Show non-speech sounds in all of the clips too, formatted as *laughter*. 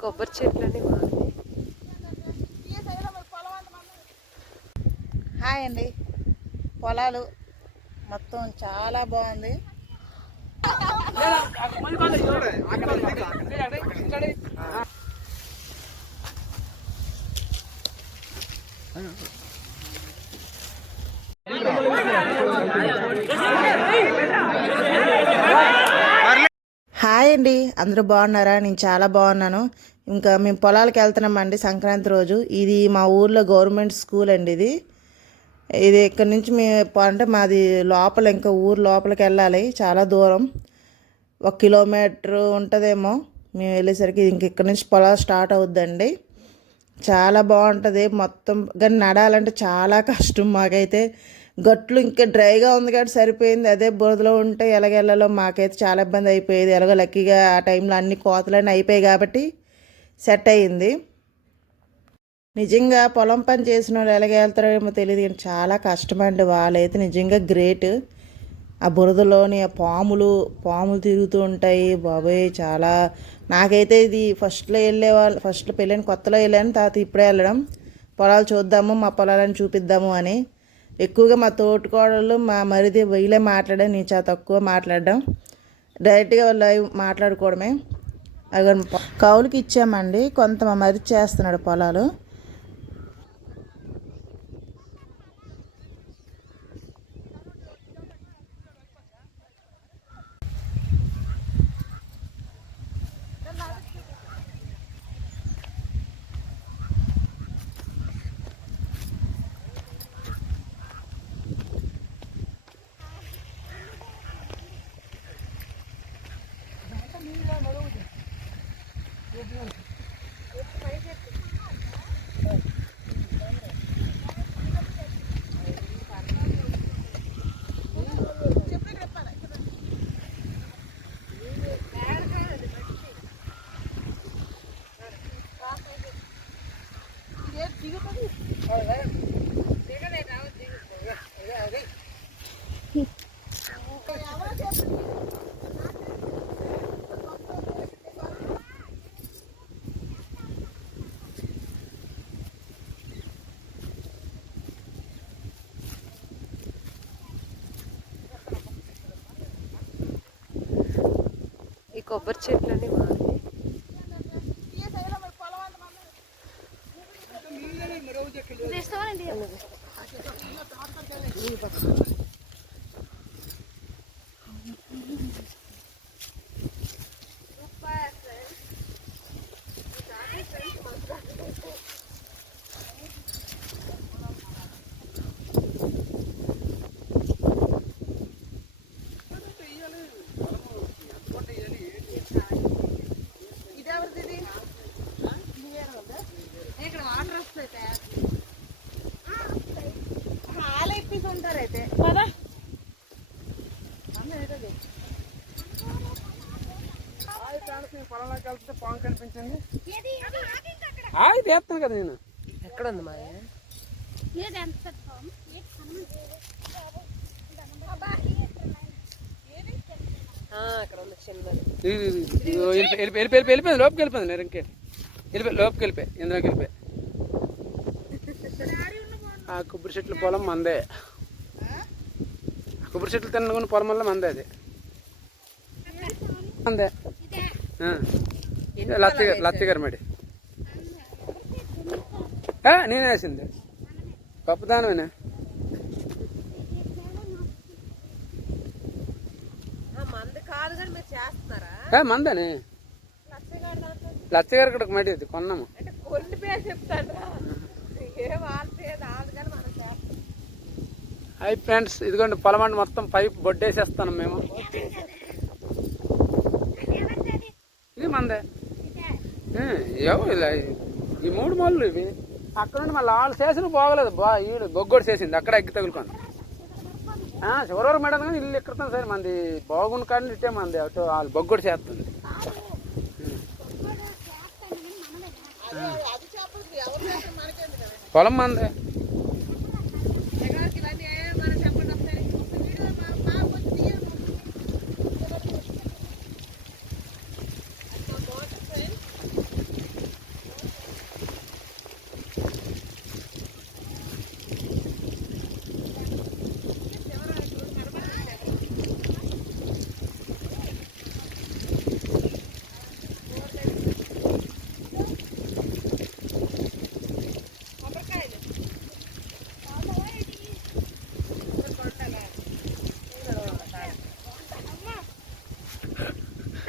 కొబ్బరి చెట్లన్నీ బాగుంది హాయ్ అండి. పొలాలు మొత్తం చాలా బాగుంది హాయ్ అండి. అందరూ బాగున్నారా? నేను చాలా బాగున్నాను. ఇంకా మేము పొలాలకు వెళ్తున్నామండి సంక్రాంతి రోజు. ఇది మా ఊర్లో గవర్నమెంట్ స్కూల్ అండి ఇది. ఇది ఇక్కడ నుంచి మేము అంటే మాది లోపల ఇంకా ఊరు లోపలికి వెళ్ళాలి. చాలా దూరం. ఒక కిలోమీటర్ ఉంటుందేమో. మేము వెళ్ళేసరికి ఇంక ఇక్కడ నుంచి పొలాలు స్టార్ట్ అవుద్దండి. చాలా బాగుంటుంది. మొత్తం కానీ నడాలంటే చాలా *laughs* కష్టం మాకైతే. గట్లు ఇంకా డ్రైగా ఉంది కాబట్టి సరిపోయింది. అదే బురదలో ఉంటే ఎలాగెళ్ళలో మాకైతే చాలా ఇబ్బంది అయిపోయేది. ఎలాగో లక్కీగా ఆ టైంలో అన్ని కోతలన్నీ అయిపోయాయి కాబట్టి సెట్ అయ్యింది. నిజంగా పొలం పని చేసిన వాళ్ళు ఎలాగెళ్తారో ఏమో తెలియదు కానీ చాలా కష్టమండి. వాళ్ళైతే నిజంగా గ్రేట్. ఆ బురదలోని ఆ పాములు పాములు తిరుగుతూ ఉంటాయి. బాబోయ్ చాలా నాకైతే ఇది ఫస్ట్లో వెళ్ళే వాళ్ళు ఫస్ట్లో పెళ్ళైన కొత్తలో వెళ్ళాను తర్వాత ఇప్పుడే వెళ్ళడం. పొలాలు చూద్దాము మా పొలాలను చూపిద్దాము అని. ఎక్కువగా మా తోటికోడళ్ళు మా మరిది వీళ్ళే మాట్లాడడం నేను చాలా తక్కువ మాట్లాడడం. డైరెక్ట్గా లైవ్ మాట్లాడుకోవడమే. అక్కడ కౌలుకి ఇచ్చామండి. కొంత మా మరిది చేస్తున్నాడు పొలాలు. కొబ్బరి చెట్లన్నీ బాగుంది ఇక్కడ వెళ్తే పాము కనిపించింది. హాయ్ తీస్తాను కదా నేను. ఎక్కడ ఉంది మాయ ఆ, అక్కడ ఉంది చిన్నది ఇది, ఇది, ఇది. ఇదిగో వెళ్ళిపోయి వెళ్ళిపోయి వెళ్ళిపోయి వెళ్ళిపోయింది లోపలికి వెళ్ళిపోయింది నేను ఇంకే. వెళ్ళిపోయి లోపలికి వెళ్ళిపోయి ఇందులోకి వెళ్ళిపోయి. ఆ కొబ్బరి చెట్ల పొలం మందే. ఆ కొబ్బరి చెట్లు తిన్నకున్న పొలం వల్ల మందే అది. మందే. ఆ. లచ్చ గారు లచ్చ గారు మరి ఆ, నేనే వేసింది. గొప్పదానమేనా మందేనే? లచ్చ గారు ఇక్కడ మడి ఇది కొన్నాము. హాయ్ ఫ్రెండ్స్ ఇదిగోండి పొలమండి మొత్తం పైప్ బొడ్డేసేస్తాను మేము. ఇది మందే. ఈ మూడు మొళ్ళు ఇవి? అక్కడ నుండి మళ్ళీ వాళ్ళు చేసిన పోగలేదు బా ఈడు బొగ్గోడు చేసింది. అక్కడ ఎగ్గి తగులుకొని. చివరి మేడం కానీ ఇల్లు ఎక్కడతాను సరే మంది బాగుండు కానీ ఇట్టే మంది. అటు వాళ్ళు బొగ్గోడు చేస్తుంది. పొలం మందే.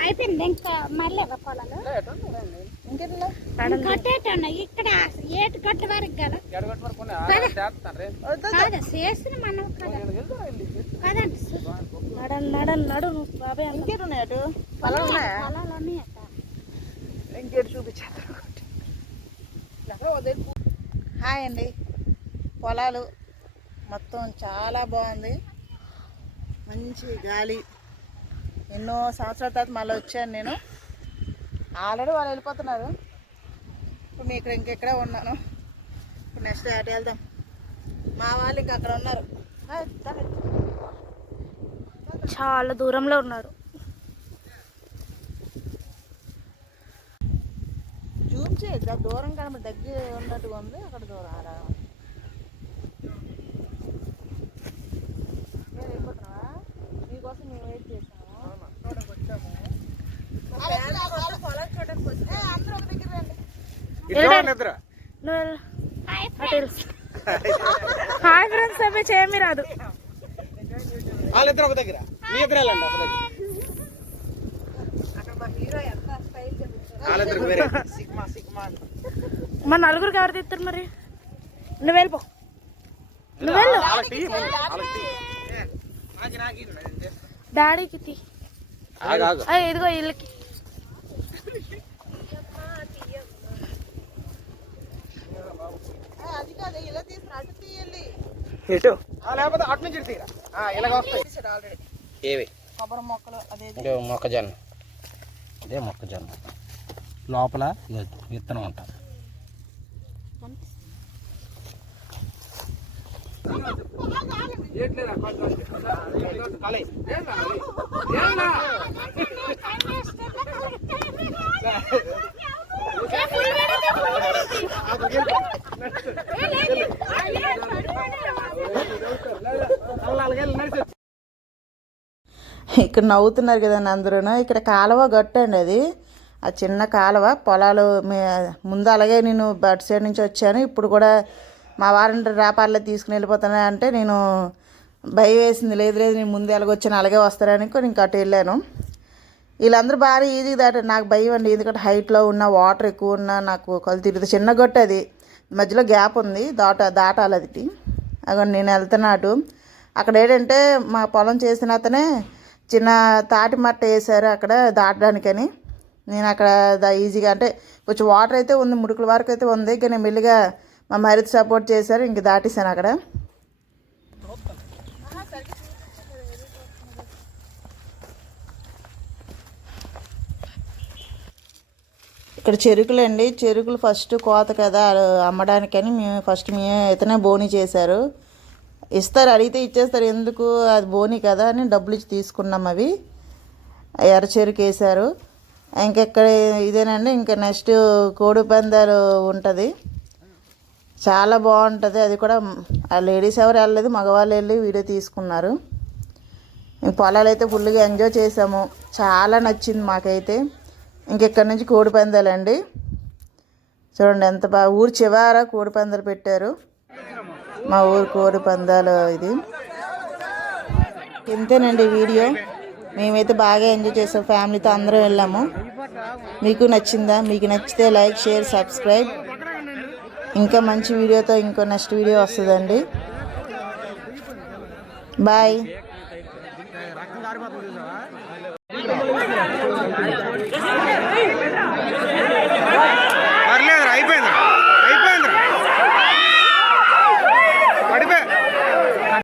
అయిపోయింది. ఇంకా మళ్ళీ పొలాలు? కట్టేటన్నా ఇక్కడ ఏటు కట్ట వరకు కదా? చేసిన మనం? కదండి నడలు నడలు నడు బాబాయ్ ఇంకేటు ఉన్నాయా పొలాలు ఉన్నాయి? అక్క ఇంకేటు చూపించారు హాయ్ అండి. పొలాలు మొత్తం చాలా బాగుంది. మంచి గాలి. ఎన్నో సంవత్సరాల తర్వాత మళ్ళీ వచ్చాను నేను. ఆల్రెడీ వాళ్ళు వెళ్ళిపోతున్నారు. ఇప్పుడు నేను ఇక్కడ ఇంకెక్కడే ఉన్నాను. ఇప్పుడు నెక్స్ట్ అటు వెళ్దాం. మా వాళ్ళు ఇంక అక్కడ ఉన్నారు. చాలా దూరంలో ఉన్నారు. జూమ్ చేయి దా- దూరం కనబడి దగ్గర ఉన్నట్టుగా ఉంది అక్కడ దూరం. అలా మీకోసం మేము వెయిట్ చేసాము ఏ, అందరూ ఒక దగ్గర రండి ఇటు రా నిద్ర. హాయ్ ఫ్రెండ్స్ అవి చేయమి రాదు. వాళ్ళిద్దరు ఒక దగ్గర. మీ ఇద్దరు వెళ్ళండి ఒక దగ్గర. వాళ్ళిద్దరికి వేరే. సిగ్మా సిగ్మా అని. మన నలుగురికి ఎవరు తీస్తారు మరి? నువ్వు వెళ్ళిపో. నువ్వు వెళ్ళు. డాడీకి ఇదిగో వీళ్ళకి ఏ, అది కాదు ఇలా తీసిన అటు తీయాలి ఇటు. ఆ, లేకపోతే అటు నుంచి తీరా. ఇలాగ వస్తాయి. ఏవి? కొబ్బరి మొక్కలు అదే మొక్కజొన్న. ఇదే మొక్కజొన్న. లోపల విత్తనం ఉంటుంది ఇక్కడ నవ్వుతున్నారు కదండి అందరూ ఇక్కడ కాలువ గట్టు అండి అది. ఆ చిన్న కాలువ పొలాలు మే ముందు అలాగే నేను బట్ సైడ్ నుంచి వచ్చాను. ఇప్పుడు కూడా మా వారంటీ రాపార్లో తీసుకుని వెళ్ళిపోతానే అంటే నేను భయం వేసింది. లేదు లేదు నేను ముందు ఎలాగొచ్చాను అలాగే వస్తారని కూడా ఇంకా అటు వెళ్ళాను. వీళ్ళందరూ బాగా ఈజీగా దాటారు నాకు భయం అండి. ఎందుకంటే హైట్లో ఉన్న వాటర్ ఎక్కువ ఉన్న నాకు కళ్ళు తిరుగుతుంది చిన్న గొట్టు అది. మధ్యలో గ్యాప్ ఉంది. దాట దాటాలి అది అక్కడ నేను వెళ్తున్నా అటు. అక్కడ ఏంటంటే మా పొలం చేసిన అతనే చిన్న తాటి మట్ట వేశారు అక్కడ దాటడానికని. నేను అక్కడ ఈజీగా అంటే కొంచెం వాటర్ అయితే ఉంది ముడుకుల వరకు అయితే ఉంది. కానీ మెల్లిగా మా మరిది సపోర్ట్ చేశారు ఇంక దాటేశాను అక్కడ. ఇక్కడ చెరుకులు అండి చెరుకులు ఫస్ట్ కోత కదా అమ్మడానికని మేము ఫస్ట్ మేము ఇతనే బోని చేశారు. ఇస్తారు అడిగితే ఇచ్చేస్తారు ఎందుకు అది బోని కదా అని డబ్బులు ఇచ్చి తీసుకున్నాం అవి. ఎర్ర చెరుకు వేశారు. ఇంకెక్కడ ఇదేనండి ఇంకా నెక్స్ట్ కోడి పందాలు ఉంటుంది. చాలా బాగుంటుంది. అది కూడా ఆ లేడీస్ ఎవరు వెళ్ళలేదు మగవాళ్ళు వెళ్ళి వీడియో తీసుకున్నారు. పొలాలు అయితే ఫుల్గా ఎంజాయ్ చేసాము. చాలా నచ్చింది మాకైతే. ఇంకెక్కడి నుంచి కోడి పందాలండి చూడండి ఎంత బాగా ఊరు చివర కోడి పందాలు పెట్టారు. మా ఊరు కోడి పందాలు ఇది. ఇంతేనండి వీడియో. మేమైతే బాగా ఎంజాయ్ చేసాం. ఫ్యామిలీతో అందరం వెళ్ళాము. మీకు నచ్చిందా? మీకు నచ్చితే లైక్ షేర్ సబ్స్క్రైబ్. ఇంకా మంచి వీడియోతో ఇంకో నెక్స్ట్ వీడియో వస్తుందండి. బాయ్